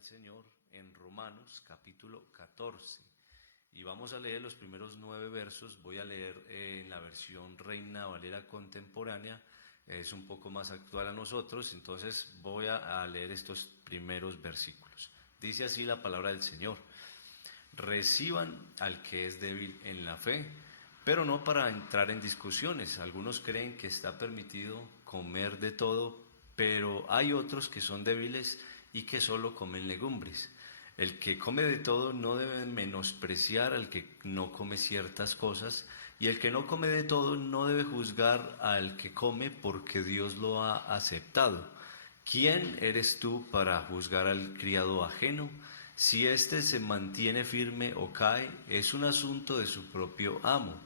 del Señor en Romanos capítulo 14. Y vamos a leer los primeros 9 versos. Voy a leer en la versión Reina Valera contemporánea, es un poco más actual a nosotros, entonces voy a leer estos primeros versículos. Dice así la palabra del Señor: reciban al que es débil en la fe, pero no para entrar en discusiones. Algunos creen que está permitido comer de todo, pero hay otros que son débiles y que solo comen legumbres. El que come de todo no debe menospreciar al que no come ciertas cosas, y el que no come de todo no debe juzgar al que come, porque Dios lo ha aceptado. ¿Quién eres tú para juzgar al criado ajeno? Si éste se mantiene firme o cae, es un asunto de su propio amo,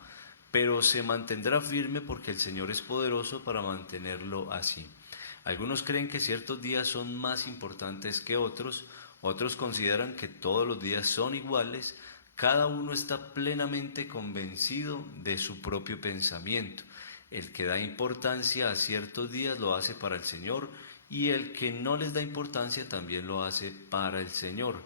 pero se mantendrá firme porque el Señor es poderoso para mantenerlo así. Algunos creen que ciertos días son más importantes que otros consideran que todos los días son iguales. Cada uno está plenamente convencido de su propio pensamiento. El que da importancia a ciertos días lo hace para el Señor, y el que no les da importancia también lo hace para el Señor.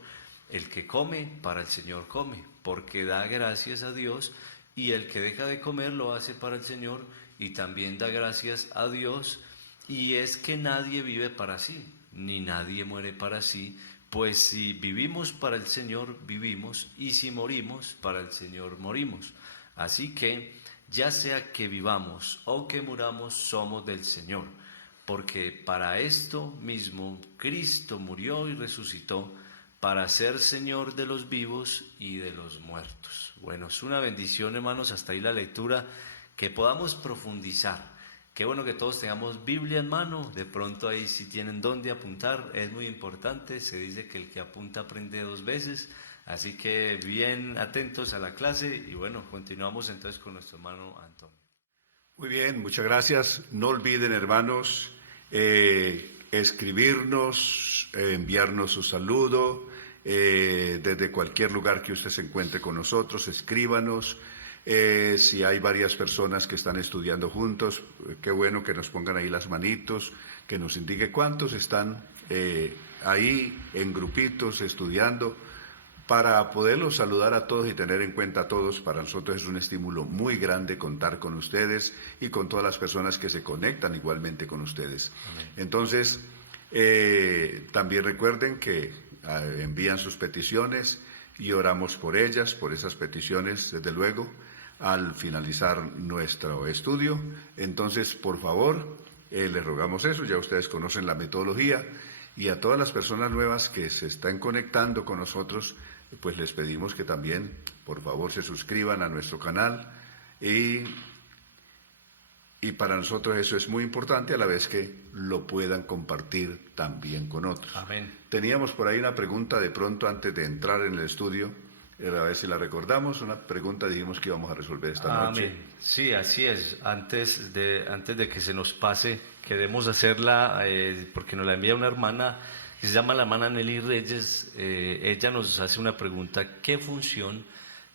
El que come, para el Señor come, porque da gracias a Dios, y el que deja de comer lo hace para el Señor y también da gracias a Dios. Y es que nadie vive para sí, ni nadie muere para sí, pues si vivimos para el Señor, vivimos, y si morimos, para el Señor morimos. Así que, ya sea que vivamos o que muramos, somos del Señor, porque para esto mismo Cristo murió y resucitó, para ser Señor de los vivos y de los muertos. Bueno, es una bendición, hermanos, hasta ahí la lectura, que podamos profundizar. Qué bueno que todos tengamos Biblia en mano. De pronto ahí si tienen dónde apuntar, es muy importante. Se dice que el que apunta aprende 2 veces. Así que bien atentos a la clase. Y bueno, continuamos entonces con nuestro hermano Antonio. Muy bien, muchas gracias. No olviden, hermanos, escribirnos, enviarnos su saludo. Desde cualquier lugar que usted se encuentre con nosotros, escríbanos. Si hay varias personas que están estudiando juntos, qué bueno que nos pongan ahí las manitos, que nos indique cuántos están ahí en grupitos estudiando, para poderlos saludar a todos y tener en cuenta a todos. Para nosotros es un estímulo muy grande contar con ustedes y con todas las personas que se conectan igualmente con ustedes. Amén. Entonces, también recuerden que envían sus peticiones y oramos por ellas, por esas peticiones, desde luego, al finalizar nuestro estudio. Entonces, por favor, les rogamos eso. Ya ustedes conocen la metodología, y a todas las personas nuevas que se están conectando con nosotros, pues les pedimos que también, por favor, se suscriban a nuestro canal, y para nosotros eso es muy importante, a la vez que lo puedan compartir también con otros. Amén. Teníamos por ahí una pregunta de pronto antes de entrar en el estudio. A ver si la recordamos, una pregunta dijimos que íbamos a resolver esta noche. Amén. Sí, así es. Antes de que se nos pase, queremos hacerla, porque nos la envía una hermana que se llama la hermana Nelly Reyes. Ella nos hace una pregunta: ¿qué función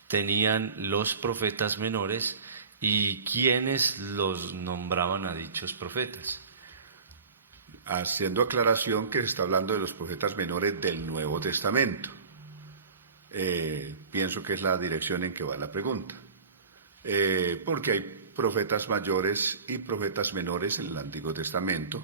tenían los profetas menores y quiénes los nombraban a dichos profetas? Haciendo aclaración que se está hablando de los profetas menores del Nuevo Testamento. Pienso que es la dirección en que va la pregunta, porque hay profetas mayores y profetas menores en el Antiguo Testamento,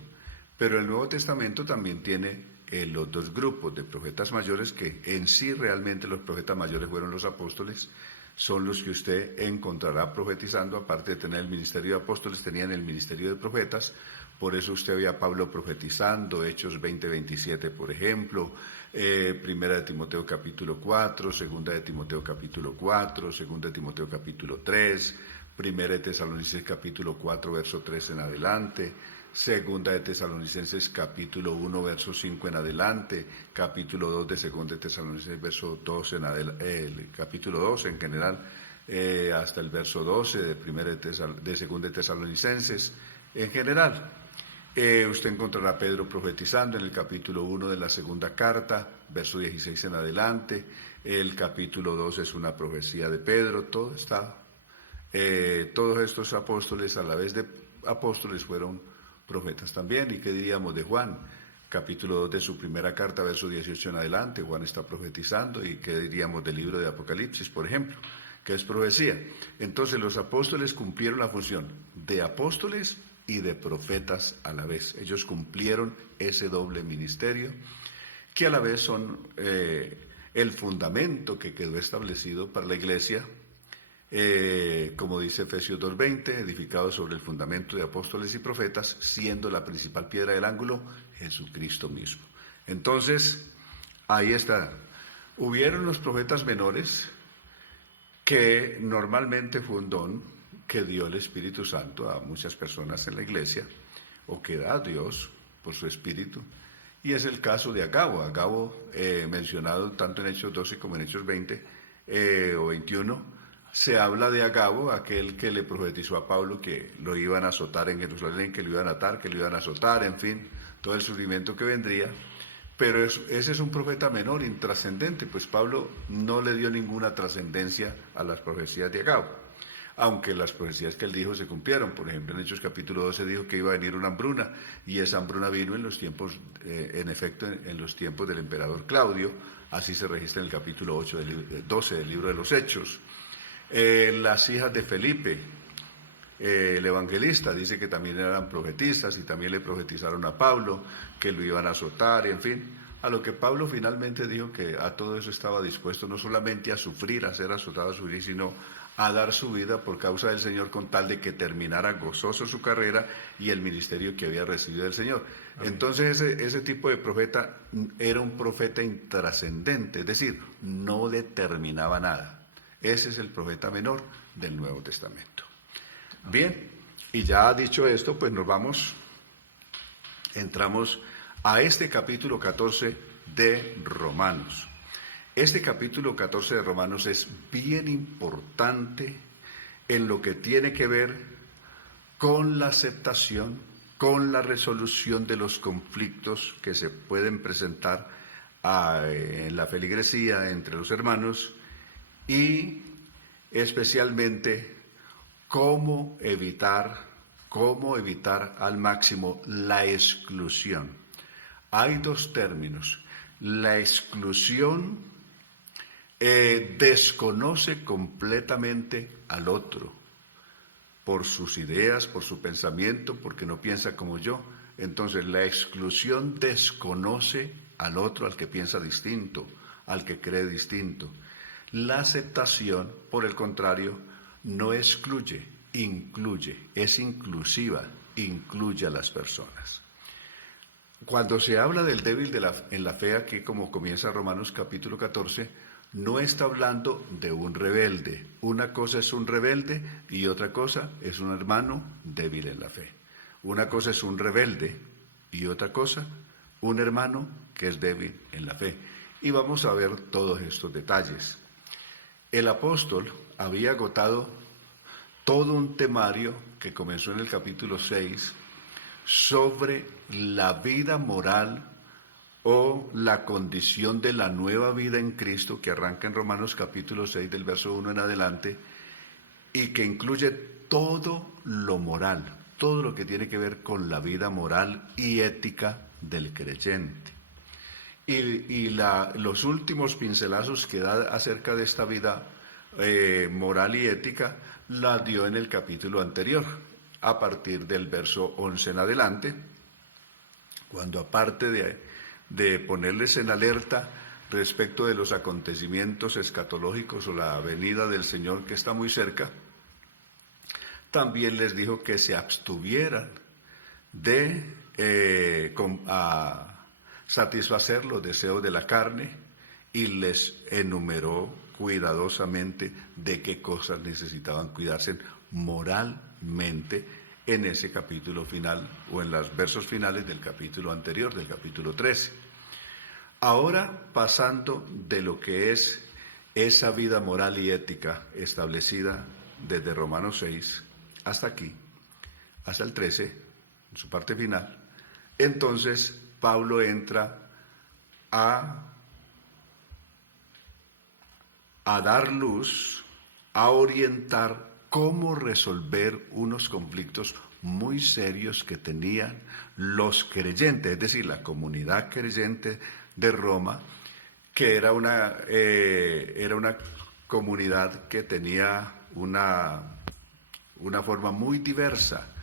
pero el Nuevo Testamento también tiene los 2 grupos de profetas mayores, que en sí realmente los profetas mayores fueron los apóstoles. Son los que usted encontrará profetizando. Aparte de tener el ministerio de apóstoles, tenían el ministerio de profetas. Por eso usted ve a Pablo profetizando, Hechos 20-27, por ejemplo, Primera de Timoteo capítulo 4, Segunda de Timoteo capítulo 4, Segunda de Timoteo capítulo 3, Primera de Tesalonicenses capítulo 4, verso 3 en adelante, Segunda de Tesalonicenses capítulo 1, verso 5 en adelante, capítulo 2 de Segunda de Tesalonicenses, verso 2 en adelante, el capítulo 2 en general, hasta el verso 12 de Segunda de Tesalonicenses en general. Usted encontrará a Pedro profetizando en el capítulo 1 de la segunda carta, verso 16 en adelante. El capítulo 2 es una profecía de Pedro. Todo está, todos estos apóstoles, a la vez de apóstoles, fueron profetas también. ¿Y qué diríamos de Juan? capítulo 2 de su primera carta, verso 18 en adelante. Juan está profetizando, y qué diríamos del libro de Apocalipsis, por ejemplo, que es profecía. Entonces los apóstoles cumplieron la función de apóstoles y de profetas a la vez. Ellos cumplieron ese doble ministerio, que a la vez son el fundamento que quedó establecido para la iglesia, como dice Efesios 2:20, edificado sobre el fundamento de apóstoles y profetas, siendo la principal piedra del ángulo Jesucristo mismo. Entonces, ahí está. Hubieron los profetas menores, que normalmente fue un don que dio el Espíritu Santo a muchas personas en la iglesia, o que da Dios por su Espíritu. Y es el caso de Agabo. Agabo, mencionado tanto en Hechos 12 como en Hechos 20 o 21, se habla de Agabo, aquel que le profetizó a Pablo que lo iban a azotar en Jerusalén, que lo iban a atar, que lo iban a azotar, en fin, todo el sufrimiento que vendría. Pero ese es un profeta menor, intrascendente, pues Pablo no le dio ninguna trascendencia a las profecías de Agabo, aunque las profecías que él dijo se cumplieron. Por ejemplo, en Hechos capítulo 12 dijo que iba a venir una hambruna, y esa hambruna vino en los tiempos, en efecto, en los tiempos del emperador Claudio. Así se registra en el capítulo 12 del libro de los Hechos. Las hijas de Felipe, el evangelista, dice que también eran profetistas, y también le profetizaron a Pablo que lo iban a azotar, y en fin, a lo que Pablo finalmente dijo que a todo eso estaba dispuesto, no solamente a sufrir, a ser azotado, a sufrir, sino a dar su vida por causa del Señor, con tal de que terminara gozoso su carrera y el ministerio que había recibido del Señor. Amén. Entonces ese tipo de profeta era un profeta intrascendente, es decir, no determinaba nada. Ese es el profeta menor del Nuevo Testamento. Bien, y ya dicho esto, pues entramos a este capítulo 14 de Romanos. Este capítulo 14 de Romanos es bien importante en lo que tiene que ver con la aceptación, con la resolución de los conflictos que se pueden presentar en la feligresía entre los hermanos, y especialmente cómo evitar al máximo la exclusión. Hay dos términos. La exclusión desconoce completamente al otro por sus ideas, por su pensamiento, porque no piensa como yo. Entonces la exclusión desconoce al otro, al que piensa distinto, al que cree distinto. La aceptación, por el contrario, no excluye, incluye, es inclusiva, incluye a las personas. Cuando se habla del débil en la fe, aquí como comienza Romanos capítulo 14, no está hablando de un rebelde. Una cosa es un rebelde y otra cosa es un hermano débil en la fe. Una cosa es un rebelde y otra cosa, un hermano que es débil en la fe. Y vamos a ver todos estos detalles. El apóstol había agotado todo un temario que comenzó en el capítulo 6 sobre la vida moral o la condición de la nueva vida en Cristo, que arranca en Romanos capítulo 6 del verso 1 en adelante, y que incluye todo lo moral, todo lo que tiene que ver con la vida moral y ética del creyente. Y los últimos pincelazos que da acerca de esta vida moral y ética la dio en el capítulo anterior, a partir del verso 11 en adelante, cuando aparte de ponerles en alerta respecto de los acontecimientos escatológicos o la venida del Señor que está muy cerca, también les dijo que se abstuvieran de satisfacer los deseos de la carne, y les enumeró cuidadosamente de qué cosas necesitaban cuidarse moralmente en ese capítulo final, o en los versos finales del capítulo anterior, del capítulo 13. Ahora, pasando de lo que es esa vida moral y ética establecida desde Romanos 6 hasta aquí, hasta el 13, en su parte final, entonces Pablo entra a dar luz, a orientar cómo resolver unos conflictos muy serios que tenían los creyentes, es decir, la comunidad creyente de Roma, que era una comunidad que tenía una forma muy diversa.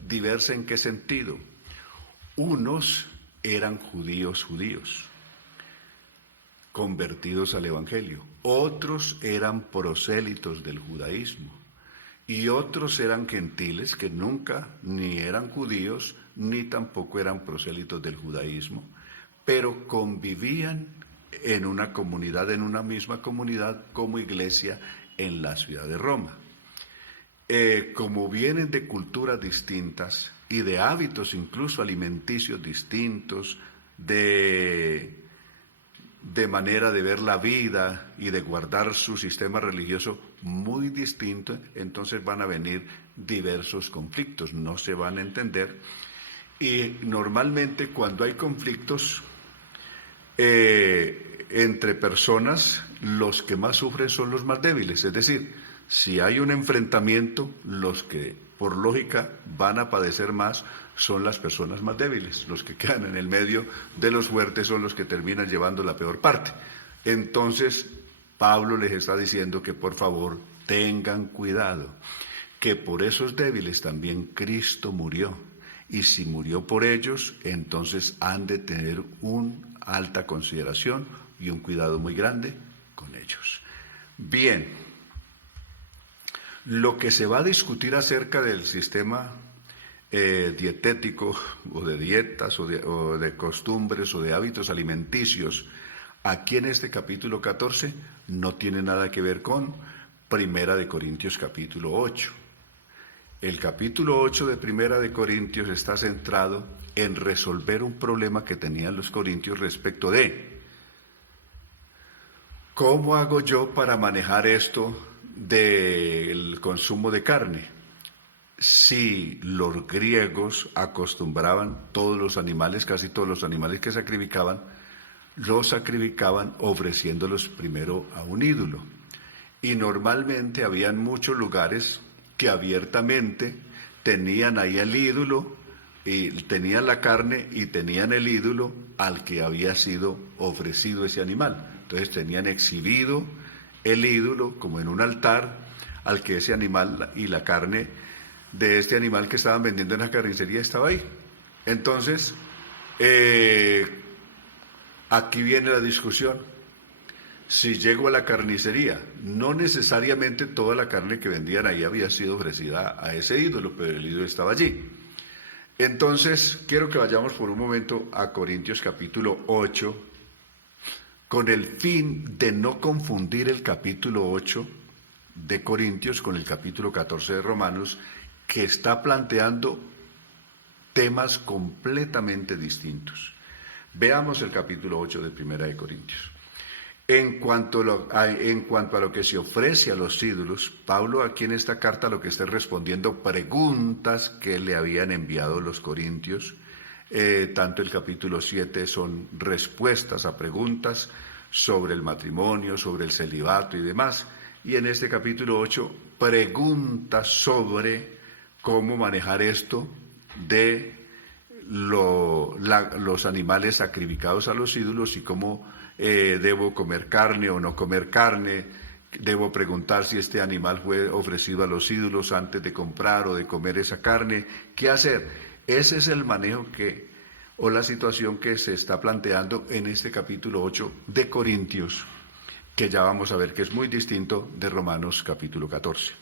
¿Diversa en qué sentido? Unos eran judíos, convertidos al Evangelio. Otros eran prosélitos del judaísmo. Y otros eran gentiles que nunca ni eran judíos, ni tampoco eran prosélitos del judaísmo, pero convivían en una comunidad, en una misma comunidad como iglesia en la ciudad de Roma. Como vienen de culturas distintas y de hábitos incluso alimenticios distintos, de manera de ver la vida y de guardar su sistema religioso muy distinto, entonces van a venir diversos conflictos, no se van a entender. Y normalmente cuando hay conflictos entre personas, los que más sufren son los más débiles, es decir, si hay un enfrentamiento, los que por lógica van a padecer más son las personas más débiles. Los que quedan en el medio de los fuertes son los que terminan llevando la peor parte. Entonces, Pablo les está diciendo que por favor tengan cuidado, que por esos débiles también Cristo murió. Y si murió por ellos, entonces han de tener una alta consideración y un cuidado muy grande con ellos. Bien. Lo que se va a discutir acerca del sistema dietético o de dietas o de costumbres o de hábitos alimenticios aquí en este capítulo 14 no tiene nada que ver con Primera de Corintios capítulo 8. El capítulo 8 de Primera de Corintios está centrado en resolver un problema que tenían los corintios respecto de ¿cómo hago yo para manejar esto del consumo de carne? Si los griegos acostumbraban todos los animales, casi todos los animales que sacrificaban, los sacrificaban ofreciéndolos primero a un ídolo. Y normalmente habían muchos lugares que abiertamente tenían ahí el ídolo, y tenían la carne y tenían el ídolo al que había sido ofrecido ese animal. Entonces tenían exhibido el ídolo como en un altar al que ese animal y la carne de este animal que estaban vendiendo en la carnicería estaba ahí. Entonces, aquí viene la discusión. Si llego a la carnicería, no necesariamente toda la carne que vendían ahí había sido ofrecida a ese ídolo, pero el ídolo estaba allí. Entonces, quiero que vayamos por un momento a Corintios capítulo 8, con el fin de no confundir el capítulo 8 de Corintios con el capítulo 14 de Romanos, que está planteando temas completamente distintos. Veamos el capítulo 8 de Primera de Corintios. En cuanto a lo que se ofrece a los ídolos, Pablo aquí en esta carta lo que está respondiendo preguntas que le habían enviado los corintios. Tanto el capítulo 7 son respuestas a preguntas sobre el matrimonio, sobre el celibato y demás. Y en este capítulo 8, preguntas sobre cómo manejar esto de los animales sacrificados a los ídolos y cómo debo comer carne o no comer carne. Debo preguntar si este animal fue ofrecido a los ídolos antes de comprar o de comer esa carne. ¿Qué hacer? Ese es el manejo o la situación que se está planteando en este capítulo 8 de Corintios, que ya vamos a ver que es muy distinto de Romanos capítulo 14.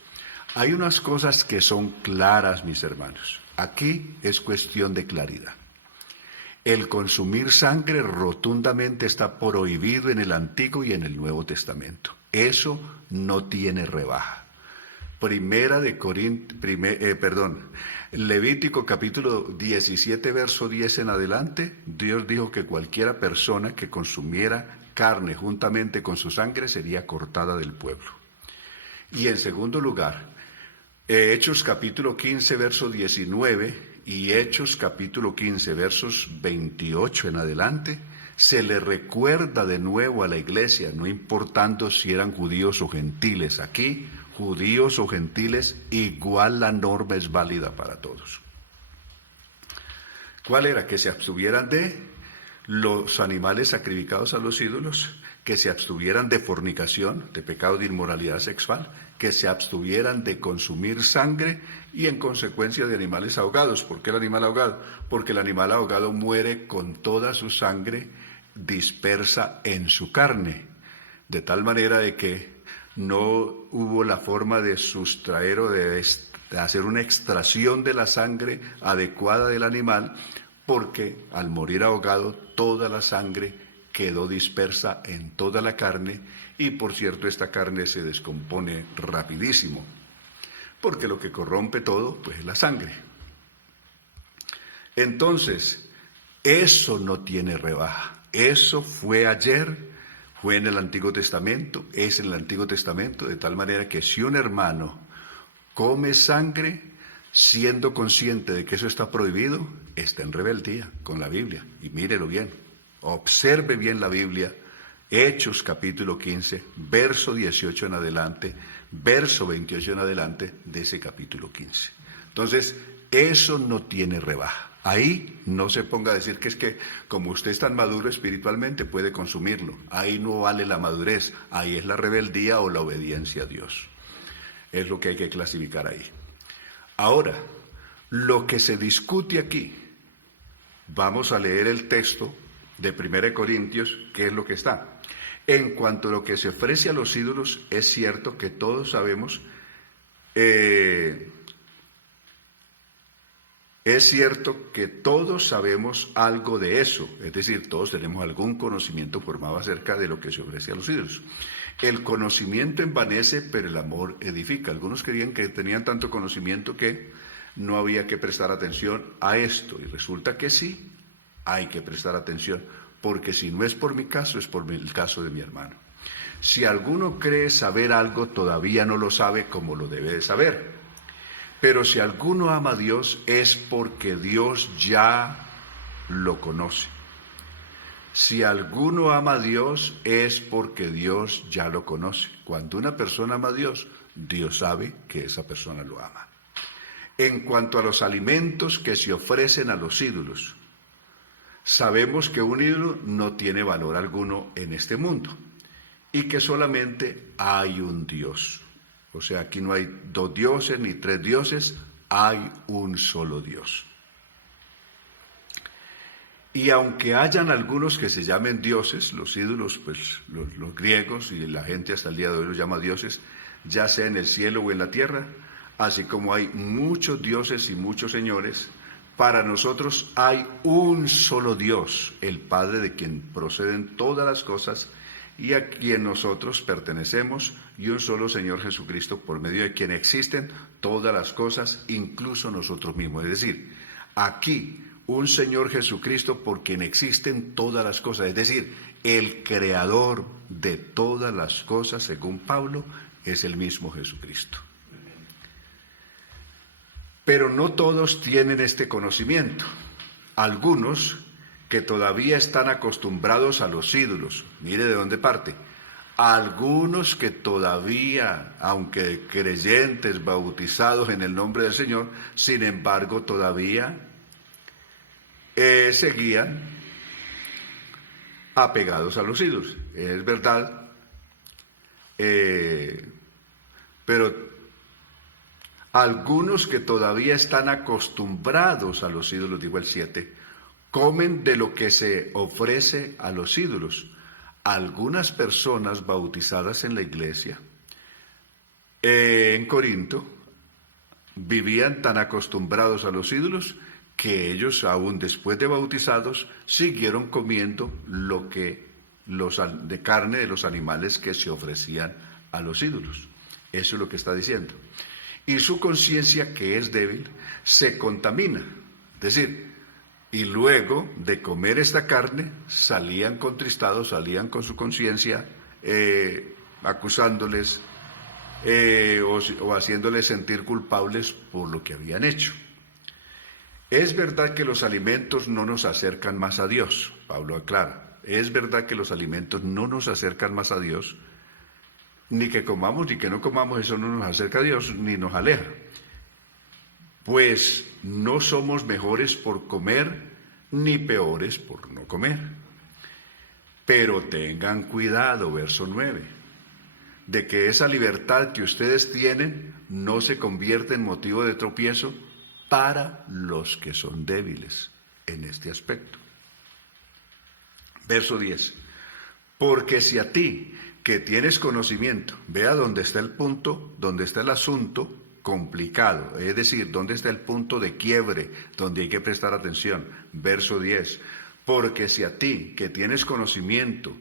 Hay unas cosas que son claras, mis hermanos. Aquí es cuestión de claridad. El consumir sangre rotundamente está prohibido en el Antiguo y en el Nuevo Testamento. Eso no tiene rebaja. Levítico capítulo 17, verso 10 en adelante, Dios dijo que cualquiera persona que consumiera carne juntamente con su sangre sería cortada del pueblo. Y en segundo lugar, Hechos capítulo 15, verso 19 y Hechos capítulo 15, versos 28 en adelante, se le recuerda de nuevo a la iglesia, no importando si eran judíos o gentiles aquí, judíos o gentiles, igual la norma es válida para todos. ¿Cuál era? Que se abstuvieran de los animales sacrificados a los ídolos, que se abstuvieran de fornicación, de pecado de inmoralidad sexual, que se abstuvieran de consumir sangre y en consecuencia de animales ahogados. ¿Por qué el animal ahogado? Porque el animal ahogado muere con toda su sangre dispersa en su carne, de tal manera de que no hubo la forma de sustraer o de hacer una extracción de la sangre adecuada del animal, porque al morir ahogado toda la sangre quedó dispersa en toda la carne y por cierto esta carne se descompone rapidísimo, porque lo que corrompe todo pues es la sangre. Entonces, eso no tiene rebaja, eso fue ayer, fue en el Antiguo Testamento, es en el Antiguo Testamento, de tal manera que si un hermano come sangre, siendo consciente de que eso está prohibido, está en rebeldía con la Biblia. Y mírelo bien, observe bien la Biblia, Hechos capítulo 15, verso 18 en adelante, verso 28 en adelante de ese capítulo 15. Entonces, eso no tiene rebaja. Ahí no se ponga a decir que es que como usted es tan maduro espiritualmente puede consumirlo. Ahí no vale la madurez, ahí es la rebeldía o la obediencia a Dios. Es lo que hay que clasificar ahí. Ahora, lo que se discute aquí, vamos a leer el texto de 1 Corintios, que es lo que está. En cuanto a lo que se ofrece a los ídolos, es cierto que todos sabemos, algo de eso, es decir, todos tenemos algún conocimiento formado acerca de lo que se ofrece a los ídolos. El conocimiento envanece, pero el amor edifica. Algunos creían que tenían tanto conocimiento que no había que prestar atención a esto, y resulta que sí, hay que prestar atención, porque si no es por mi caso, es por el caso de mi hermano. Si alguno cree saber algo, todavía no lo sabe como lo debe de saber. Pero si alguno ama a Dios, es porque Dios ya lo conoce. Si alguno ama a Dios, es porque Dios ya lo conoce. Cuando una persona ama a Dios, Dios sabe que esa persona lo ama. En cuanto a los alimentos que se ofrecen a los ídolos, sabemos que un ídolo no tiene valor alguno en este mundo y que solamente hay un Dios. O sea, aquí no hay 2 dioses ni 3 dioses, hay un solo Dios. Y aunque hayan algunos que se llamen dioses, los ídolos, pues los griegos y la gente hasta el día de hoy los llama dioses, ya sea en el cielo o en la tierra, así como hay muchos dioses y muchos señores, para nosotros hay un solo Dios, el Padre de quien proceden todas las cosas y a quien nosotros pertenecemos, y un solo Señor Jesucristo, por medio de quien existen todas las cosas, incluso nosotros mismos. Es decir, aquí un Señor Jesucristo por quien existen todas las cosas, es decir, el creador de todas las cosas, según Pablo, es el mismo Jesucristo. Pero no todos tienen este conocimiento. Algunos que todavía están acostumbrados a los ídolos, mire de dónde parte, algunos que todavía, aunque creyentes, bautizados en el nombre del Señor, sin embargo todavía seguían apegados a los ídolos. Es verdad, pero algunos que todavía están acostumbrados a los ídolos, digo el 7, comen de lo que se ofrece a los ídolos. Algunas personas bautizadas en la iglesia en Corinto vivían tan acostumbrados a los ídolos que ellos, aún después de bautizados, siguieron comiendo lo que de carne de los animales que se ofrecían a los ídolos. Eso es lo que está diciendo. Y su conciencia, que es débil, se contamina. Es decir, y luego de comer esta carne, salían contristados, salían con su conciencia acusándoles o haciéndoles sentir culpables por lo que habían hecho. Es verdad que los alimentos no nos acercan más a Dios, Pablo aclara. Es verdad que los alimentos no nos acercan más a Dios, ni que comamos ni que no comamos, eso no nos acerca a Dios ni nos aleja. Pues no somos mejores por comer ni peores por no comer. Pero tengan cuidado, verso 9, de que esa libertad que ustedes tienen no se convierta en motivo de tropiezo para los que son débiles en este aspecto. Verso 10. Porque si a ti, que tienes conocimiento, vea dónde está el punto, dónde está el asunto complicado, es decir, dónde está el punto de quiebre, donde hay que prestar atención. Verso 10. Porque si a ti, que tienes conocimiento,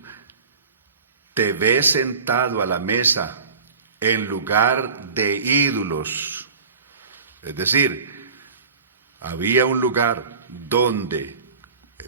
te ves sentado a la mesa en lugar de ídolos, es decir, había un lugar donde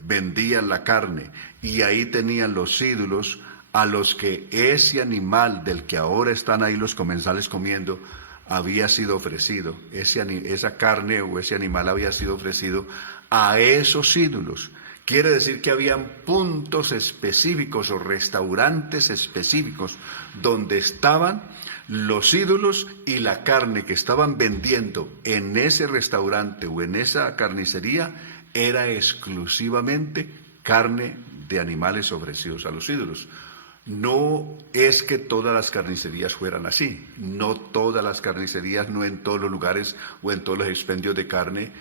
vendían la carne y ahí tenían los ídolos a los que ese animal del que ahora están ahí los comensales comiendo había sido ofrecido. Esa carne o ese animal había sido ofrecido a esos ídolos. Quiere decir que habían puntos específicos o restaurantes específicos donde estaban los ídolos y la carne que estaban vendiendo en ese restaurante o en esa carnicería era exclusivamente carne de animales ofrecidos a los ídolos. No es que todas las carnicerías fueran así, no todas las carnicerías, no en todos los lugares o en todos los expendios de carne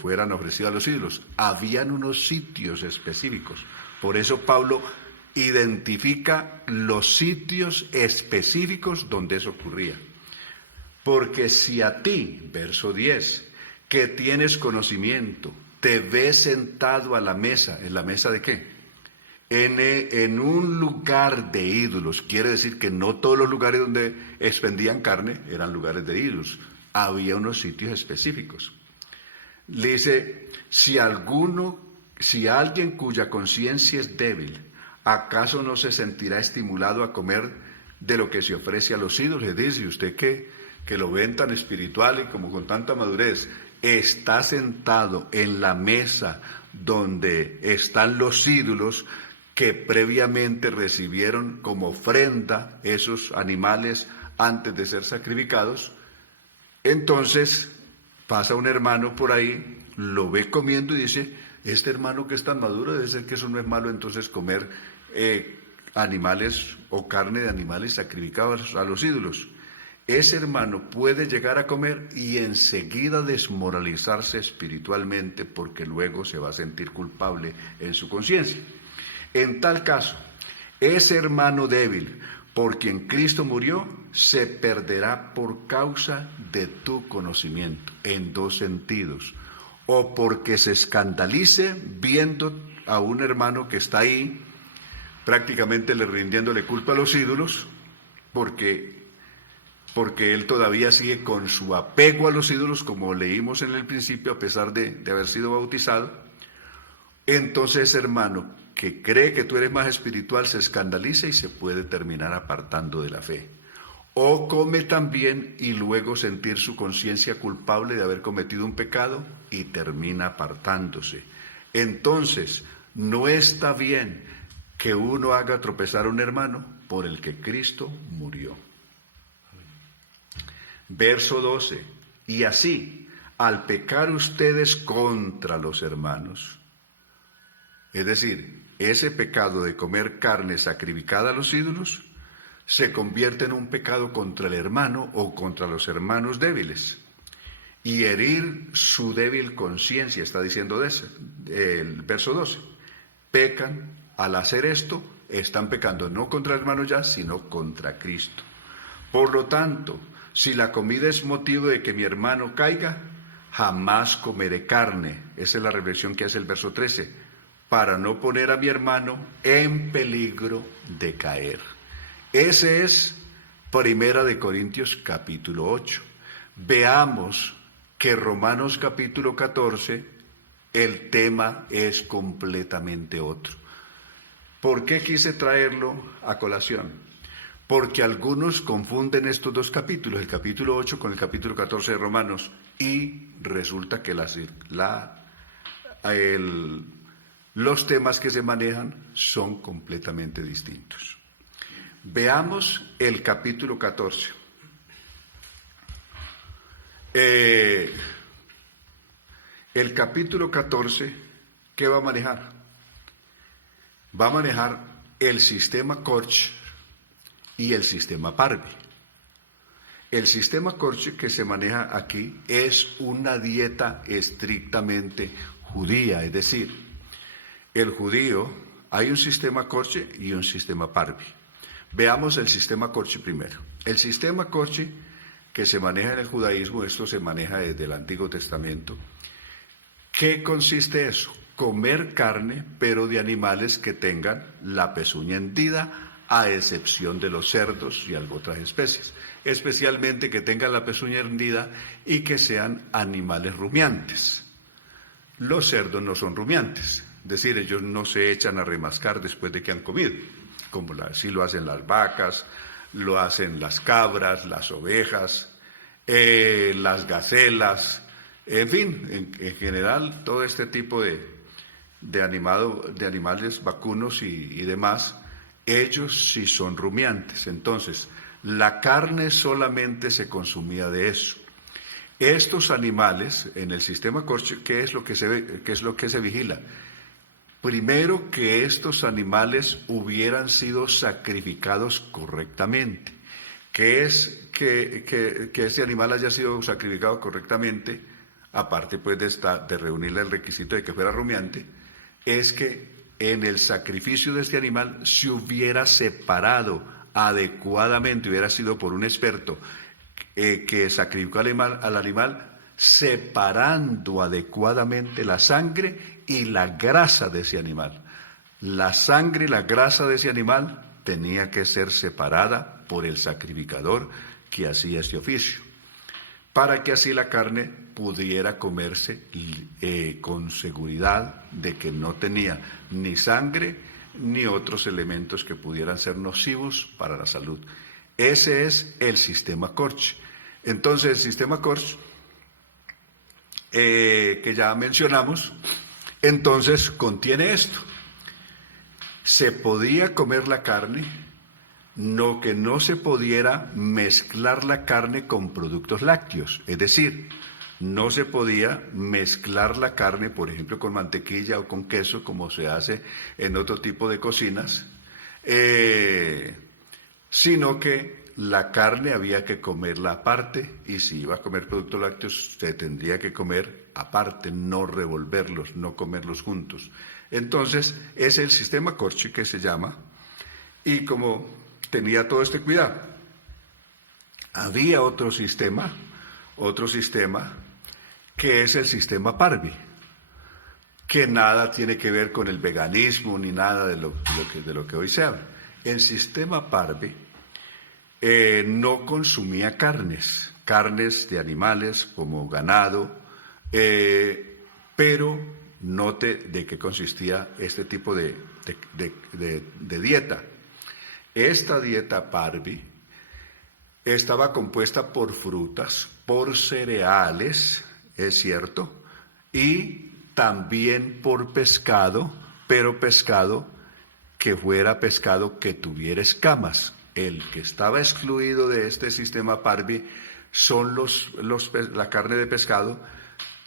fueran ofrecidos a los ídolos. Habían unos sitios específicos. Por eso Pablo identifica los sitios específicos donde eso ocurría. Porque si a ti, verso 10, que tienes conocimiento, te ves sentado a la mesa, ¿en la mesa de qué? En un lugar de ídolos, quiere decir que no todos los lugares donde expendían carne eran lugares de ídolos, había unos sitios específicos. Le dice, si alguien cuya conciencia es débil, ¿acaso no se sentirá estimulado a comer de lo que se ofrece a los ídolos? Es decir, usted que lo ven tan espiritual y como con tanta madurez, está sentado en la mesa donde están los ídolos que previamente recibieron como ofrenda esos animales antes de ser sacrificados. Entonces pasa un hermano por ahí, lo ve comiendo y dice, este hermano que es tan maduro debe ser que eso no es malo entonces comer animales o carne de animales sacrificados a los ídolos. Ese hermano puede llegar a comer y enseguida desmoralizarse espiritualmente porque luego se va a sentir culpable en su conciencia. En tal caso, ese hermano débil por quien Cristo murió se perderá por causa de tu conocimiento, en dos sentidos. O porque se escandalice viendo a un hermano que está ahí prácticamente rindiéndole culpa a los ídolos, porque él todavía sigue con su apego a los ídolos, como leímos en el principio, a pesar de haber sido bautizado. Entonces, hermano, que cree que tú eres más espiritual, se escandaliza y se puede terminar apartando de la fe. O come también y luego sentir su conciencia culpable de haber cometido un pecado y termina apartándose. Entonces, no está bien que uno haga tropezar a un hermano por el que Cristo murió. Verso 12. Y así, al pecar ustedes contra los hermanos, es decir, ese pecado de comer carne sacrificada a los ídolos se convierte en un pecado contra el hermano o contra los hermanos débiles y herir su débil conciencia, está diciendo el verso 12. Pecan, al hacer esto, están pecando no contra el hermano ya, sino contra Cristo. Por lo tanto, si la comida es motivo de que mi hermano caiga, jamás comeré carne. Esa es la reflexión que hace el verso 13. Para no poner a mi hermano en peligro de caer. Ese es 1 Corintios capítulo 8. Veamos que Romanos capítulo 14, el tema es completamente otro. ¿Por qué quise traerlo a colación? Porque algunos confunden estos dos capítulos, el capítulo 8 con el capítulo 14 de Romanos, y resulta que los temas que se manejan son completamente distintos. Veamos el capítulo 14. El capítulo 14, ¿qué va a manejar? Va a manejar el sistema Koch y el sistema Parvi. El sistema Koch que se maneja aquí es una dieta estrictamente judía, es decir, el judío, hay un sistema Koch y un sistema Parvi. Veamos el sistema Koch primero. El sistema Koch que se maneja en el judaísmo, esto se maneja desde el Antiguo Testamento. ¿Qué consiste eso? Comer carne, pero de animales que tengan la pezuña hendida, a excepción de los cerdos y algunas otras especies, especialmente que tengan la pezuña hendida y que sean animales rumiantes. Los cerdos no son rumiantes, es decir, ellos no se echan a remascar después de que han comido, como así lo hacen las vacas, lo hacen las cabras, las ovejas, las gacelas, en fin, en general todo este tipo de animales vacunos y demás, ellos sí son rumiantes. Entonces, la carne solamente se consumía de eso. Estos animales, en el sistema Koch, ¿qué es lo que se vigila? Primero, que estos animales hubieran sido sacrificados correctamente. ¿Qué es que este animal haya sido sacrificado correctamente? Aparte pues de reunirle el requisito de que fuera rumiante, es que en el sacrificio de este animal se hubiera separado adecuadamente, hubiera sido por un experto que sacrificó al animal, separando adecuadamente la sangre y la grasa de ese animal. La sangre y la grasa de ese animal tenía que ser separada por el sacrificador que hacía este oficio, para que así la carne pudiera comerse con seguridad de que no tenía ni sangre ni otros elementos que pudieran ser nocivos para la salud. Ese es el sistema Koch. Entonces, el sistema Koch, que ya mencionamos, entonces contiene esto. Se podía comer la carne, no que no se pudiera mezclar la carne con productos lácteos, es decir, no se podía mezclar la carne, por ejemplo, con mantequilla o con queso, como se hace en otro tipo de cocinas, sino que la carne había que comerla aparte, y si iba a comer productos lácteos se tendría que comer aparte, no revolverlos, no comerlos juntos. Entonces, es el sistema Koch que se llama, y como tenía todo este cuidado, había otro sistema que es el sistema Parvi, que nada tiene que ver con el veganismo ni nada de lo que hoy se habla. El sistema Parvi no consumía carnes de animales como ganado, pero note de qué consistía este tipo de dieta. Esta dieta Parvi estaba compuesta por frutas, por cereales, es cierto, y también por pescado, pero pescado que fuera pescado que tuviera escamas. El que estaba excluido de este sistema Parvi son la carne de pescado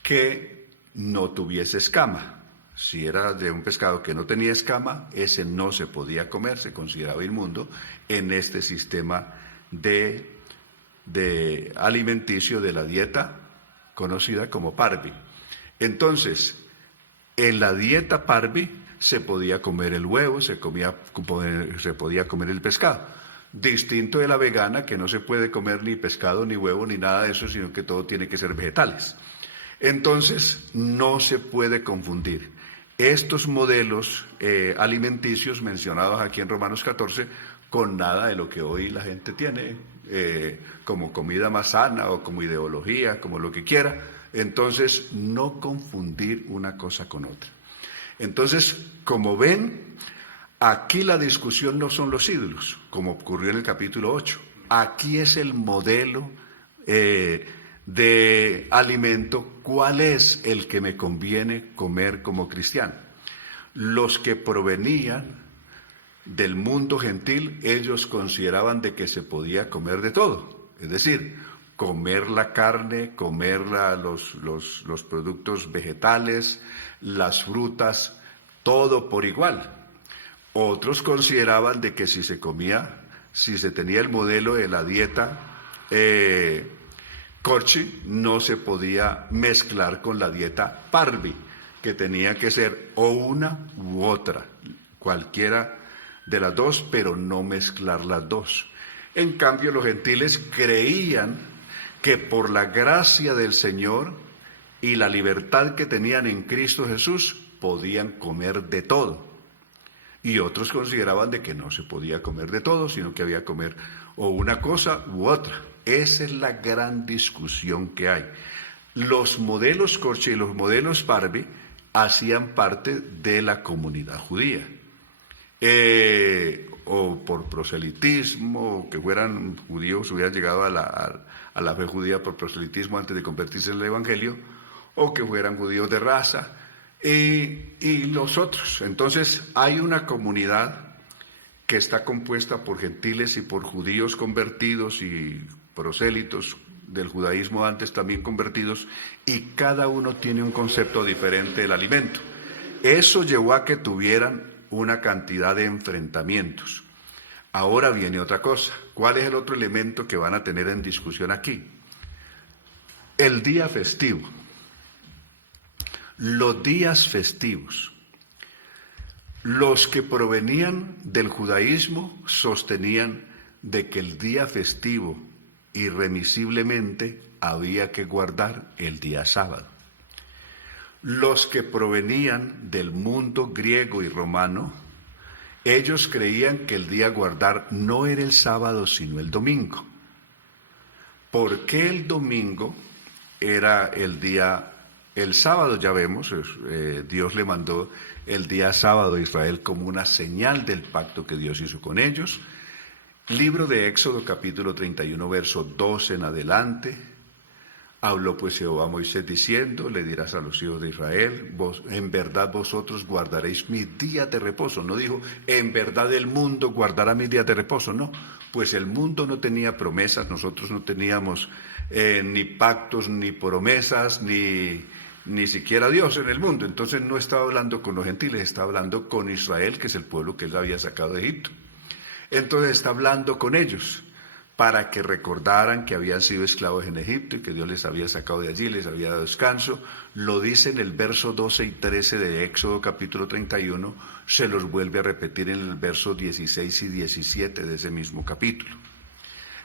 que no tuviese escama. Si era de un pescado que no tenía escama, ese no se podía comer, se consideraba inmundo en este sistema de alimenticio de la dieta conocida como Parvi. Entonces, en la dieta Parvi se podía comer el huevo, se podía comer el pescado. Distinto de la vegana, que no se puede comer ni pescado, ni huevo, ni nada de eso, sino que todo tiene que ser vegetales. Entonces, no se puede confundir estos modelos alimenticios mencionados aquí en Romanos 14 con nada de lo que hoy la gente tiene como comida más sana o como ideología, como lo que quiera. Entonces, no confundir una cosa con otra. Entonces, como ven, aquí la discusión no son los ídolos, como ocurrió en el capítulo 8. Aquí es el modelo de alimento, cuál es el que me conviene comer como cristiano. Los que provenían del mundo gentil, ellos consideraban de que se podía comer de todo, es decir, comer la carne, comer los productos vegetales, las frutas, todo por igual. Otros consideraban de que si se tenía el modelo de la dieta Corchi, no se podía mezclar con la dieta Parvi, que tenía que ser o una u otra, cualquiera de las dos, pero no mezclar las dos. En cambio, los gentiles creían que por la gracia del Señor y la libertad que tenían en Cristo Jesús, podían comer de todo. Y otros consideraban de que no se podía comer de todo, sino que había que comer o una cosa u otra. Esa es la gran discusión que hay. Los modelos Corchi y los modelos Parvi hacían parte de la comunidad judía. O por proselitismo, o que fueran judíos, hubieran llegado a la fe judía por proselitismo antes de convertirse en el Evangelio, o que fueran judíos de raza, y los otros. Entonces hay una comunidad que está compuesta por gentiles y por judíos convertidos y prosélitos del judaísmo antes también convertidos, y cada uno tiene un concepto diferente del alimento. Eso llevó a que tuvieran una cantidad de enfrentamientos. Ahora viene otra cosa. ¿Cuál es el otro elemento que van a tener en discusión aquí? El día festivo. Los días festivos. Los que provenían del judaísmo sostenían de que el día festivo irremisiblemente había que guardar el día sábado. Los que provenían del mundo griego y romano, ellos creían que el día a guardar no era el sábado sino el domingo. ¿Por qué el domingo era el día? El sábado, ya vemos, Dios le mandó el día sábado a Israel como una señal del pacto que Dios hizo con ellos. Libro de Éxodo, capítulo 31, verso 2 en adelante. Habló pues Jehová a Moisés diciendo, le dirás a los hijos de Israel, en verdad vosotros guardaréis mis días de reposo. No dijo, en verdad el mundo guardará mis días de reposo. No, pues el mundo no tenía promesas, nosotros no teníamos ni pactos, ni promesas, ni siquiera Dios en el mundo. Entonces no estaba hablando con los gentiles, estaba hablando con Israel, que es el pueblo que él había sacado de Egipto. Entonces está hablando con ellos para que recordaran que habían sido esclavos en Egipto y que Dios les había sacado de allí, les había dado descanso. Lo dice en el verso 12 y 13 de Éxodo capítulo 31, se los vuelve a repetir en el verso 16 y 17 de ese mismo capítulo.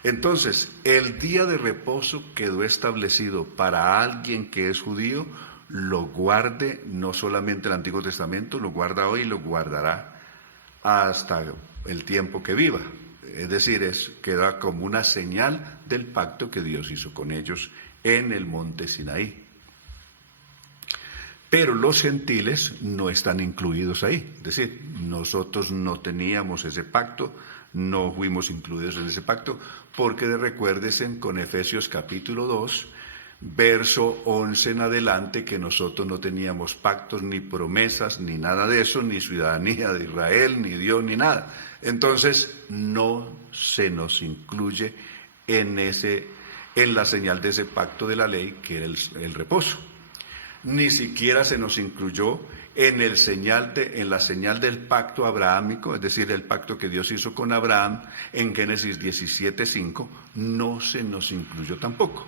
Entonces, el día de reposo quedó establecido para alguien que es judío, lo guarde, no solamente el Antiguo Testamento, lo guarda hoy y lo guardará hasta el tiempo que viva. Es decir, queda como una señal del pacto que Dios hizo con ellos en el monte Sinaí. Pero los gentiles no están incluidos ahí. Es decir, nosotros no teníamos ese pacto, no fuimos incluidos en ese pacto, porque recuérdense con Efesios capítulo 2, verso 11 en adelante, que nosotros no teníamos pactos, ni promesas, ni nada de eso, ni ciudadanía de Israel, ni Dios, ni nada. Entonces, no se nos incluye en la señal de ese pacto de la ley, que era el reposo. Ni siquiera se nos incluyó en la señal del pacto abrahámico, es decir, el pacto que Dios hizo con Abraham en Génesis 17:5, no se nos incluyó tampoco.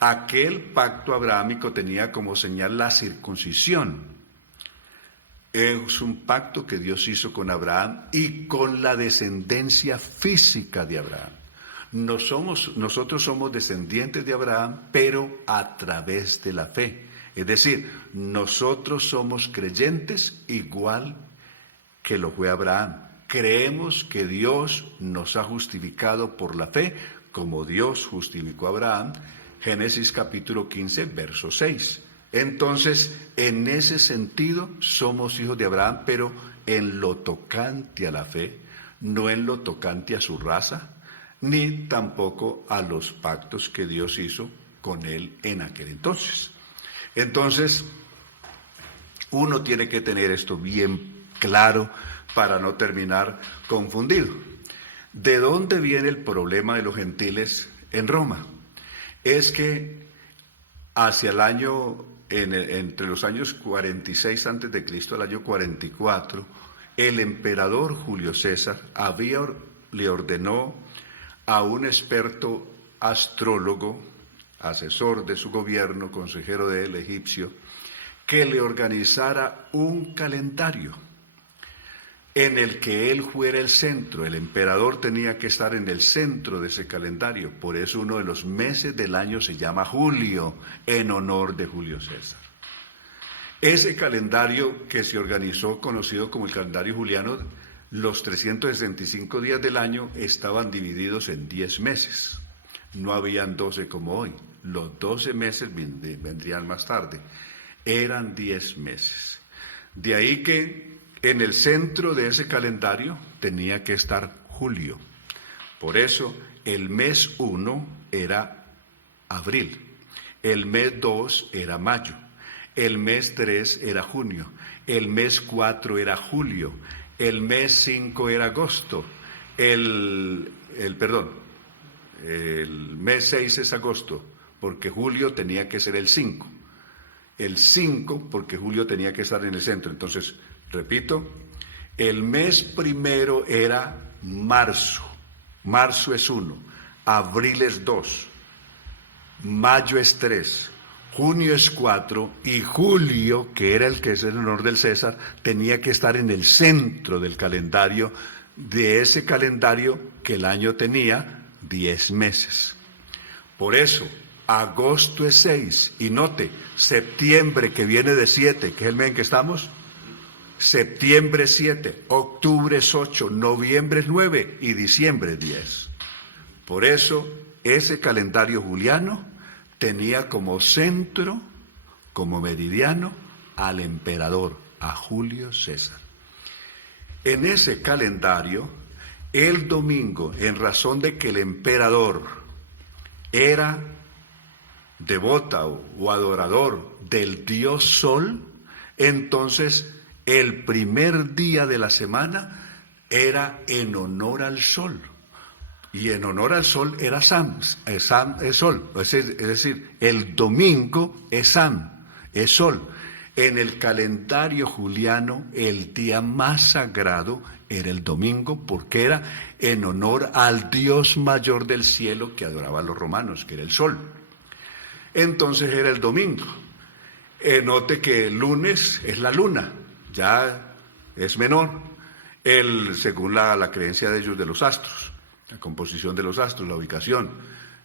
Aquel pacto abrahámico tenía como señal la circuncisión. Es un pacto que Dios hizo con Abraham y con la descendencia física de Abraham. Nosotros somos descendientes de Abraham, pero a través de la fe. Es decir, nosotros somos creyentes igual que lo fue Abraham. Creemos que Dios nos ha justificado por la fe, como Dios justificó a Abraham. Génesis capítulo 15, verso 6. Entonces, en ese sentido, somos hijos de Abraham, pero en lo tocante a la fe, no en lo tocante a su raza, ni tampoco a los pactos que Dios hizo con él en aquel entonces. Entonces, uno tiene que tener esto bien claro para no terminar confundido. ¿De dónde viene el problema de los gentiles en Roma? Es que hacia el año, entre los años 46 antes de Cristo al año 44, el emperador Julio César le ordenó a un experto astrólogo, asesor de su gobierno, consejero del egipcio, que le organizara un calendario en el que él fuera el centro. El emperador tenía que estar en el centro de ese calendario. Por eso uno de los meses del año se llama julio, en honor de Julio César. Ese calendario que se organizó, conocido como el calendario juliano, los 365 días del año estaban divididos en 10 meses. No habían 12 como hoy. Los 12 meses vendrían más tarde. Eran 10 meses. De ahí que en el centro de ese calendario tenía que estar julio. Por eso el mes 1 era abril, el mes 2 era mayo, el mes 3 era junio, el mes 4 era julio, el mes 5 era agosto, el mes 6 es agosto, porque julio tenía que ser el 5. El 5 porque julio tenía que estar en el centro. Entonces, repito, el mes primero era marzo. Marzo es 1, abril es 2, mayo es 3, junio es 4 y julio, que era el que es en honor del César, tenía que estar en el centro del calendario, de ese calendario que el año tenía 10 meses. Por eso, agosto es 6, y note, septiembre, que viene de 7, que es el mes en que estamos, septiembre es 7, octubre es 8, noviembre es 9 y diciembre es 10. Por eso, ese calendario juliano tenía como centro, como meridiano, al emperador, a Julio César. En ese calendario, el domingo, en razón de que el emperador era devota o adorador del dios Sol, entonces el primer día de la semana era en honor al Sol. Y en honor al Sol era Sam es Sol. Es decir, el domingo es Sam, es Sol. En el calendario juliano, el día más sagrado era el domingo, porque era en honor al Dios mayor del cielo que adoraban los romanos, que era el Sol. Entonces era el domingo. Note que el lunes es la luna, ya es menor, según la creencia de ellos de los astros, la composición de los astros, la ubicación.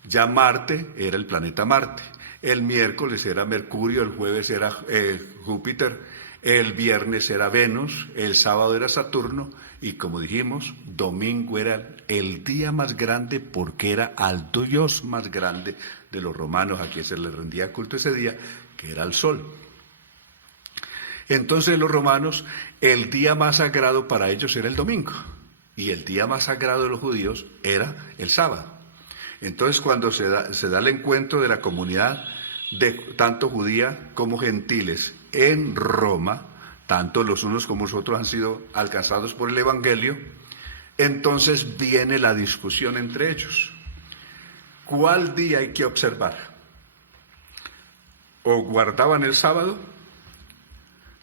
Ya Marte era el planeta Marte, el miércoles era Mercurio, el jueves era Júpiter, el viernes era Venus, el sábado era Saturno, y como dijimos, domingo era el día más grande porque era al Dios más grande de los romanos, a quien se les rendía culto ese día, que era el Sol. Entonces los romanos, el día más sagrado para ellos era el domingo, y el día más sagrado de los judíos era el sábado. Entonces cuando se da el encuentro de la comunidad, de tanto judía como gentiles en Roma, tanto los unos como los otros han sido alcanzados por el Evangelio, entonces viene la discusión entre ellos. ¿Cuál día hay que observar? ¿O guardaban el sábado,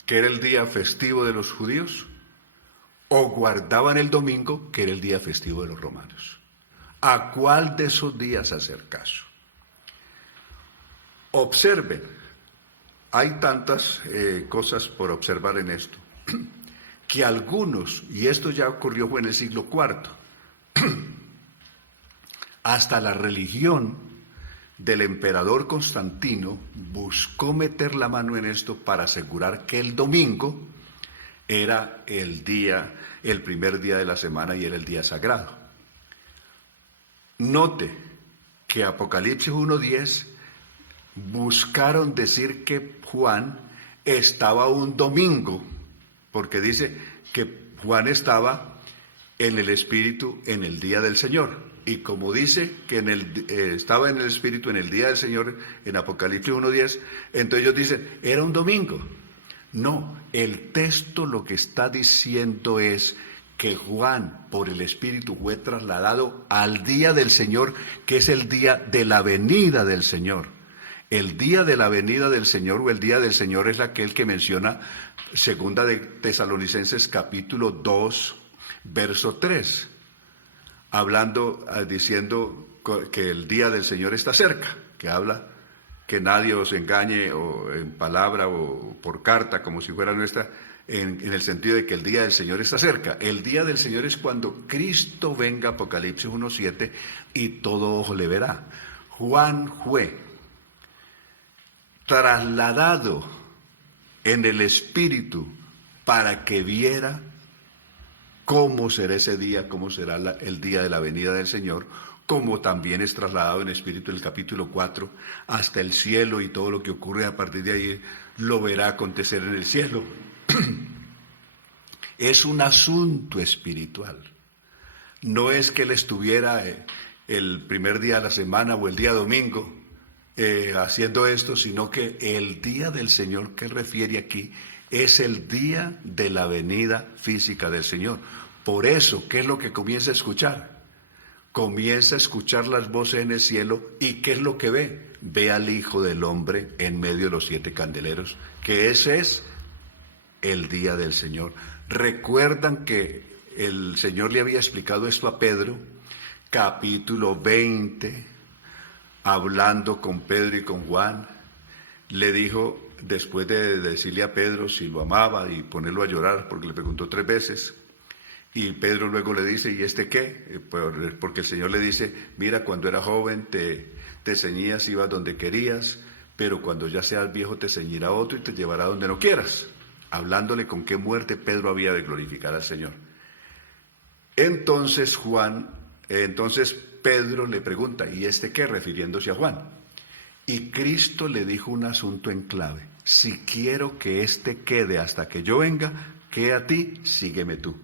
que era el día festivo de los judíos, o guardaban el domingo, que era el día festivo de los romanos? ¿A cuál de esos días hacer caso? Observen, hay tantas cosas por observar en esto, que algunos, y esto ya ocurrió fue en el siglo IV, hasta la religión del emperador Constantino buscó meter la mano en esto para asegurar que el domingo era el primer día de la semana y era el día sagrado. Note que Apocalipsis 1:10 buscaron decir que Juan estaba un domingo, porque dice que Juan estaba en el Espíritu en el día del Señor. Y como dice que estaba en el Espíritu en el día del Señor, en Apocalipsis 1:10, entonces ellos dicen, era un domingo. No, el texto lo que está diciendo es que Juan, por el Espíritu, fue trasladado al día del Señor, que es el día de la venida del Señor. El día de la venida del Señor o el día del Señor es aquel que menciona segunda de Tesalonicenses capítulo 2, verso 3, hablando, diciendo que el día del Señor está cerca, que habla que nadie os engañe o en palabra o por carta, como si fuera nuestra, en el sentido de que el día del Señor está cerca. El día del Señor es cuando Cristo venga, Apocalipsis 1:7, y todo ojo le verá. Juan fue trasladado en el Espíritu para que viera cómo será ese día, cómo será el día de la venida del Señor, como también es trasladado en espíritu el capítulo 4 hasta el cielo, y todo lo que ocurre a partir de ahí lo verá acontecer en el cielo. Es un asunto espiritual. No es que él estuviera el primer día de la semana o el día domingo haciendo esto, sino que el día del Señor que él refiere aquí es el día de la venida física del Señor. Por eso, ¿qué es lo que comienza a escuchar? Comienza a escuchar las voces en el cielo, y ¿qué es lo que ve? Ve al Hijo del Hombre en medio de los 7 candeleros, que ese es el día del Señor. Recuerdan que el Señor le había explicado esto a Pedro, capítulo 20, hablando con Pedro y con Juan. Le dijo, después de decirle a Pedro si lo amaba y ponerlo a llorar, porque le preguntó 3 veces, y Pedro luego le dice, ¿y este qué? Porque el Señor le dice, mira, cuando era joven te ceñías, ibas donde querías, pero cuando ya seas viejo te ceñirá otro y te llevará donde no quieras. Hablándole con qué muerte Pedro había de glorificar al Señor. Entonces Pedro le pregunta, ¿y este qué? Refiriéndose a Juan. Y Cristo le dijo un asunto en clave: si quiero que este quede hasta que yo venga, que a ti, sígueme tú.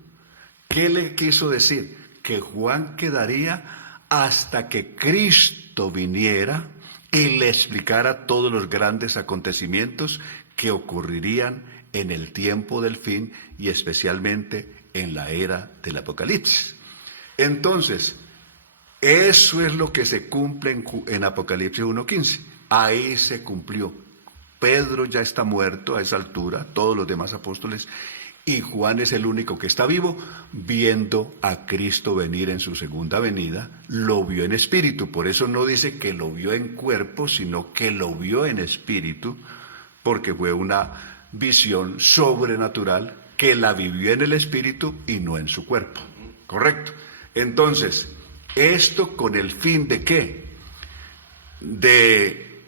¿Qué le quiso decir? Que Juan quedaría hasta que Cristo viniera y le explicara todos los grandes acontecimienos que ocurrirían en el tiempo del fin y especialmente en la era del Apocalipsis. Entonces, eso es lo que se cumple en Apocalipsis 1:15. Ahí se cumplió. Pedro ya está muerto a esa altura, todos los demás apóstoles, y Juan es el único que está vivo, viendo a Cristo venir en su segunda venida. Lo vio en espíritu, por eso no dice que lo vio en cuerpo, sino que lo vio en espíritu, porque fue una visión sobrenatural que la vivió en el espíritu y no en su cuerpo. ¿Correcto? Entonces, esto con el fin de ¿qué? De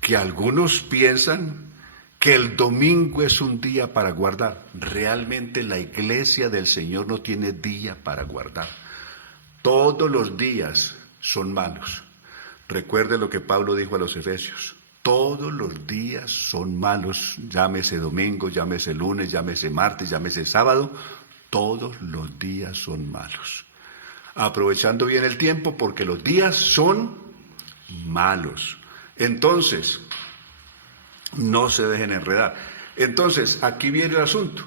que algunos piensan que el domingo es un día para guardar. Realmente la iglesia del Señor no tiene día para guardar. Todos los días son malos. Recuerde lo que Pablo dijo a los Efesios: todos los días son malos, llámese domingo, llámese lunes, llámese martes, llámese sábado, todos los días son malos. Aprovechando bien el tiempo, porque los días son malos. Entonces, no se dejen enredar. Entonces, aquí viene el asunto.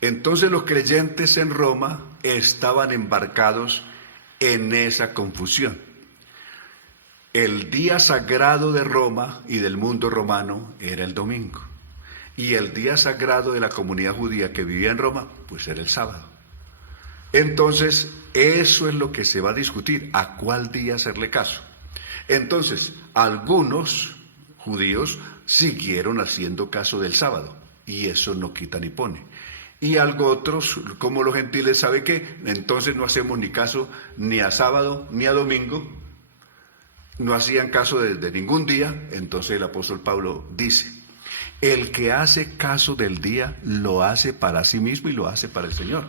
Entonces los creyentes en Roma estaban embarcados en esa confusión. El día sagrado de Roma y del mundo romano era el domingo. Y el día sagrado de la comunidad judía que vivía en Roma, pues era el sábado. Entonces, eso es lo que se va a discutir, a cuál día hacerle caso. Entonces, algunos judíos siguieron haciendo caso del sábado, y eso no quita ni pone. Y algo otros, como los gentiles, ¿sabe qué? Entonces no hacemos ni caso ni a sábado ni a domingo, no hacían caso de ningún día. Entonces el apóstol Pablo dice: el que hace caso del día lo hace para sí mismo y lo hace para el Señor.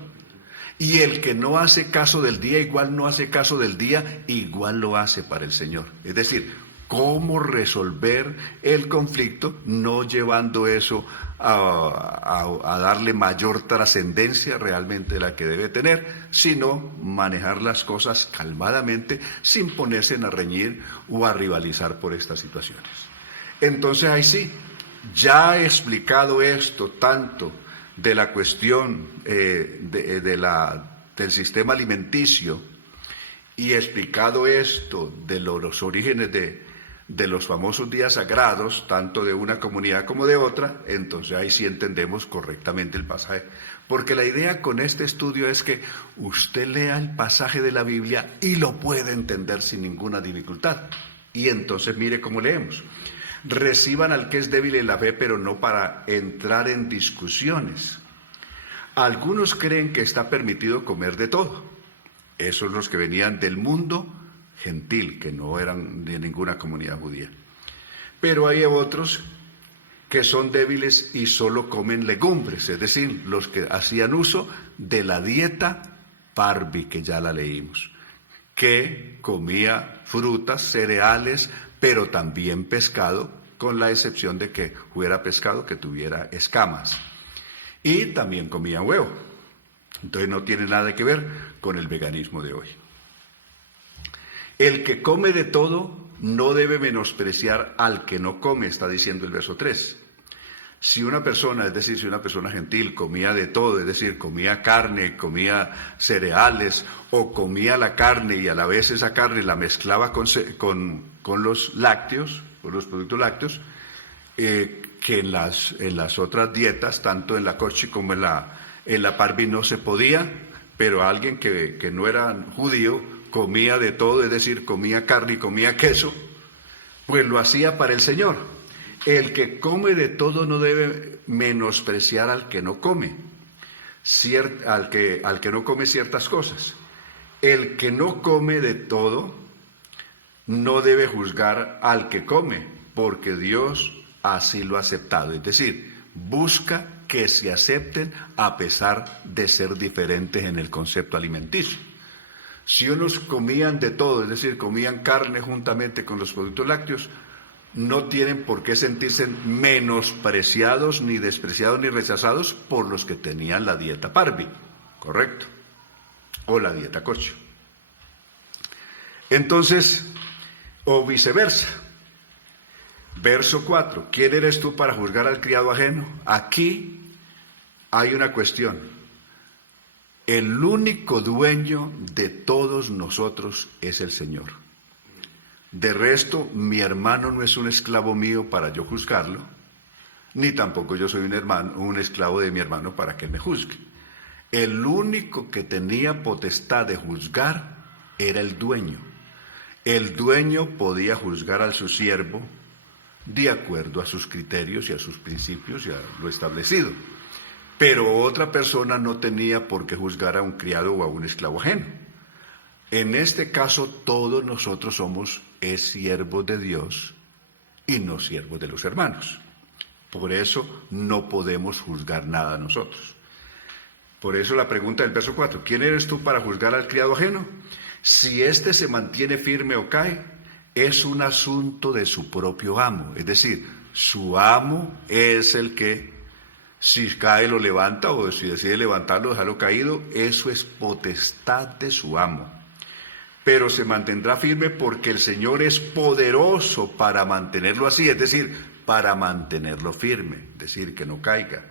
Y el que no hace caso del día, igual no hace caso del día, igual lo hace para el Señor. Es decir, cómo resolver el conflicto, no llevando eso a darle mayor trascendencia realmente de la que debe tener, sino manejar las cosas calmadamente, sin ponerse a reñir o a rivalizar por estas situaciones. Entonces ahí sí, ya he explicado esto tanto de la cuestión del sistema alimenticio y he explicado esto de los orígenes de los famosos días sagrados, tanto de una comunidad como de otra, entonces ahí sí entendemos correctamente el pasaje. Porque la idea con este estudio es que usted lea el pasaje de la Biblia y lo puede entender sin ninguna dificultad. Y entonces mire cómo leemos. Reciban al que es débil en la fe, pero no para entrar en discusiones. Algunos creen que está permitido comer de todo. Esos son los que venían del mundo gentil, que no eran de ninguna comunidad judía. Pero hay otros que son débiles y solo comen legumbres, es decir, los que hacían uso de la dieta Parvi, que ya la leímos, que comía frutas, cereales, pero también pescado, con la excepción de que fuera pescado que tuviera escamas. Y también comían huevo. Entonces no tiene nada que ver con el veganismo de hoy. El que come de todo no debe menospreciar al que no come, está diciendo el verso 3. Si una persona, es decir, si una persona gentil comía de todo, es decir, comía carne, comía cereales, o comía la carne y a la vez esa carne la mezclaba con los lácteos, con los productos lácteos, que en las otras dietas, tanto en la Kochi como en la Parvi no se podía, pero alguien que no era judío comía de todo, es decir, comía carne y comía queso, pues lo hacía para el Señor. El que come de todo no debe menospreciar al que no come, al que no come ciertas cosas. El que no come de todo no debe juzgar al que come, porque Dios así lo ha aceptado. Es decir, busca que se acepten a pesar de ser diferentes en el concepto alimenticio. Si unos comían de todo, es decir, comían carne juntamente con los productos lácteos, no tienen por qué sentirse menospreciados, ni despreciados, ni rechazados por los que tenían la dieta Parvi, ¿correcto? O la dieta Kochi. Entonces, o viceversa. Verso 4, ¿quién eres tú para juzgar al criado ajeno? Aquí hay una cuestión. El único dueño de todos nosotros es el Señor. De resto, mi hermano no es un esclavo mío para yo juzgarlo, ni tampoco yo soy un esclavo de mi hermano para que me juzgue. El único que tenía potestad de juzgar era el dueño. El dueño podía juzgar a su siervo de acuerdo a sus criterios y a sus principios y a lo establecido. Pero otra persona no tenía por qué juzgar a un criado o a un esclavo ajeno. En este caso, todos nosotros somos siervos de Dios y no siervos de los hermanos. Por eso no podemos juzgar nada nosotros. Por eso la pregunta del verso 4, ¿quién eres tú para juzgar al criado ajeno? Si éste se mantiene firme o cae, es un asunto de su propio amo. Es decir, su amo es el que, si cae lo levanta, o si decide levantarlo, dejarlo caído, eso es potestad de su amo. Pero se mantendrá firme porque el Señor es poderoso para mantenerlo así, es decir, para mantenerlo firme, es decir, que no caiga.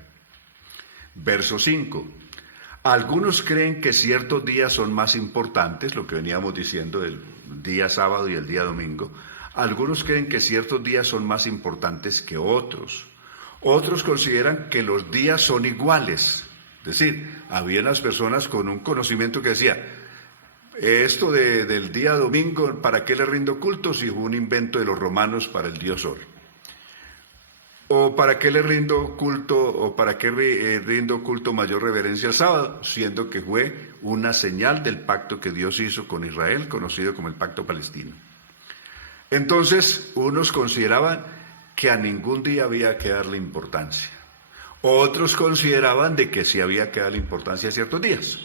Verso 5. Algunos creen que ciertos días son más importantes, lo que veníamos diciendo del día sábado y el día domingo. Algunos creen que ciertos días son más importantes que otros. Otros consideran que los días son iguales. Es decir, había unas personas con un conocimiento que decía, esto del día domingo, ¿para qué le rindo culto si fue un invento de los romanos para el dios Sol? ¿O para qué le rindo culto, o para qué rindo culto mayor reverencia al sábado? Siendo que fue una señal del pacto que Dios hizo con Israel, conocido como el pacto palestino. Entonces, unos consideraban que a ningún día había que darle importancia. Otros consideraban de que sí había que darle importancia a ciertos días.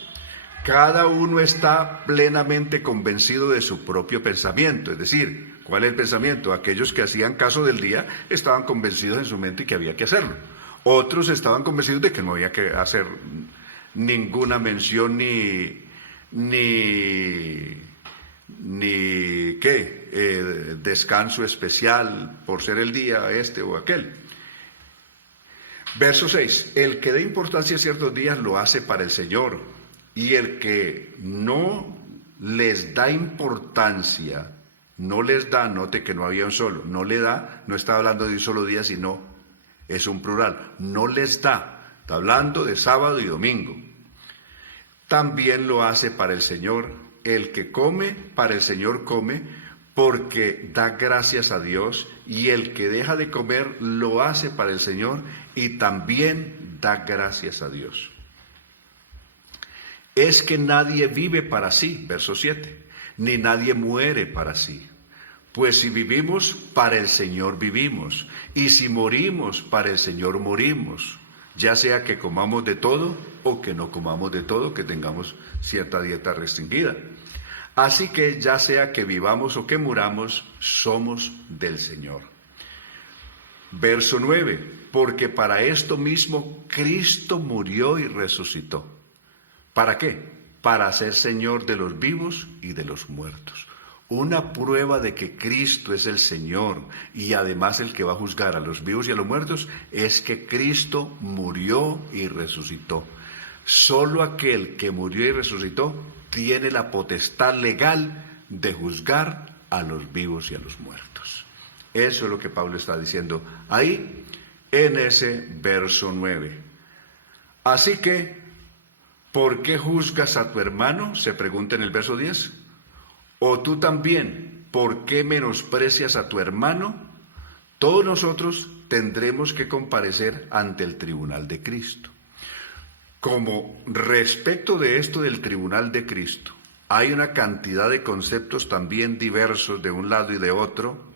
Cada uno está plenamente convencido de su propio pensamiento, es decir, ¿cuál es el pensamiento? Aquellos que hacían caso del día estaban convencidos en su mente que había que hacerlo. Otros estaban convencidos de que no había que hacer ninguna mención descanso especial por ser el día este o aquel. Verso 6. El que dé importancia a ciertos días lo hace para el Señor, y el que no les da importancia, no les da, note que no había un solo, no le da, no está hablando de un solo día, sino es un plural, no les da, está hablando de sábado y domingo. También lo hace para el Señor. El que come, para el Señor come, porque da gracias a Dios, y el que deja de comer lo hace para el Señor y también da gracias a Dios. Es que nadie vive para sí, verso 7, ni nadie muere para sí. Pues si vivimos, para el Señor vivimos, y si morimos, para el Señor morimos, ya sea que comamos de todo o que no comamos de todo, que tengamos cierta dieta restringida. Así que ya sea que vivamos o que muramos, somos del Señor. Verso 9, porque para esto mismo Cristo murió y resucitó. ¿Para qué? Para ser Señor de los vivos y de los muertos. Una prueba de que Cristo es el Señor y además el que va a juzgar a los vivos y a los muertos es que Cristo murió y resucitó. Solo aquel que murió y resucitó tiene la potestad legal de juzgar a los vivos y a los muertos. Eso es lo que Pablo está diciendo ahí en ese verso 9. Así que, ¿por qué juzgas a tu hermano?, se pregunta en el verso 10. ¿O tú también, por qué menosprecias a tu hermano? Todos nosotros tendremos que comparecer ante el tribunal de Cristo. Como respecto de esto del tribunal de Cristo, hay una cantidad de conceptos también diversos de un lado y de otro,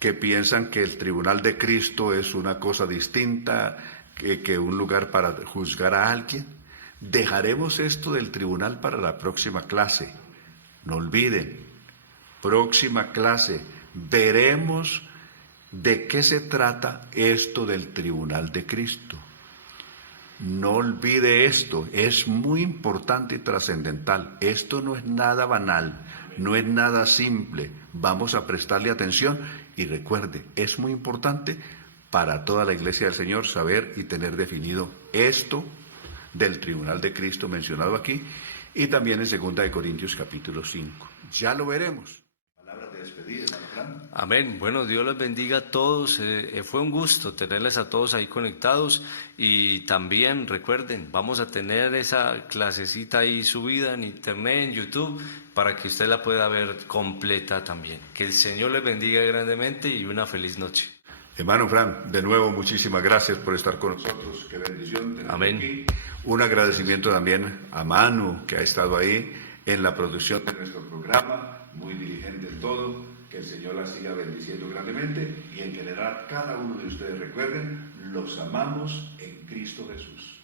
que piensan que el tribunal de Cristo es una cosa distinta, que un lugar para juzgar a alguien. Dejaremos esto del tribunal para la próxima clase. No olviden, próxima clase, veremos de qué se trata esto del tribunal de Cristo. No olvide esto, es muy importante y trascendental. Esto no es nada banal, no es nada simple. Vamos a prestarle atención y recuerde, es muy importante para toda la Iglesia del Señor saber y tener definido esto del tribunal de Cristo mencionado aquí y también en 2 Corintios capítulo 5. Ya lo veremos. Palabras de despedida, hermano Fran. Amén. Bueno, Dios los bendiga a todos. Fue un gusto tenerles a todos ahí conectados y también recuerden, vamos a tener esa clasecita ahí subida en internet, en YouTube, para que usted la pueda ver completa también. Que el Señor les bendiga grandemente y una feliz noche. Hermano Fran, de nuevo muchísimas gracias por estar con nosotros. Qué bendición tenerlo Amén. aquí. Un agradecimiento también a Manu, que ha estado ahí en la producción de nuestro programa, muy diligente en todo. Que el Señor la siga bendiciendo grandemente y en general cada uno de ustedes recuerden, los amamos en Cristo Jesús.